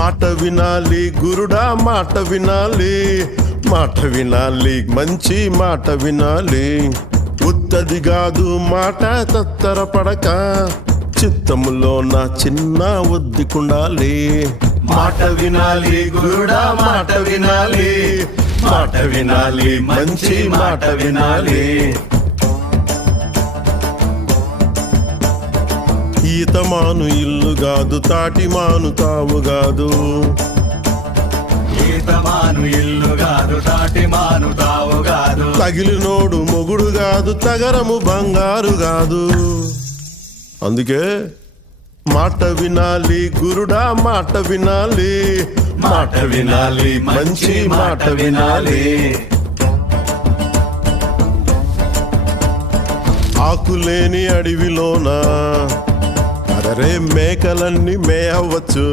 మాట వినాలి గురుడా మాట వినాలి, మాట వినాలి మంచి మాట వినాలి. ఉత్తది కాదు మాట తత్తరపడక, చిత్తములో నా చిన్న ఒద్దికుండాలి. మాట వినాలి గురుడా మాట వినాలి, మాట వినాలి మంచి మాట వినాలి. ఈతమాను ఇల్లు కాదు తాటి మాను తావు కాదు, ఈతమాను ఇల్లు కాదు తాటి మాను తావు కాదు. తగిలినోడు మొగుడు కాదు తగరము బంగారు కాదు. అందుకే మాట వినాలి గురుడా మాట వినాలి, మాట వినాలి మంచి మాట వినాలి. ఆకులేని అడవిలోన అరే మేకలన్నీ మేయవచ్చు.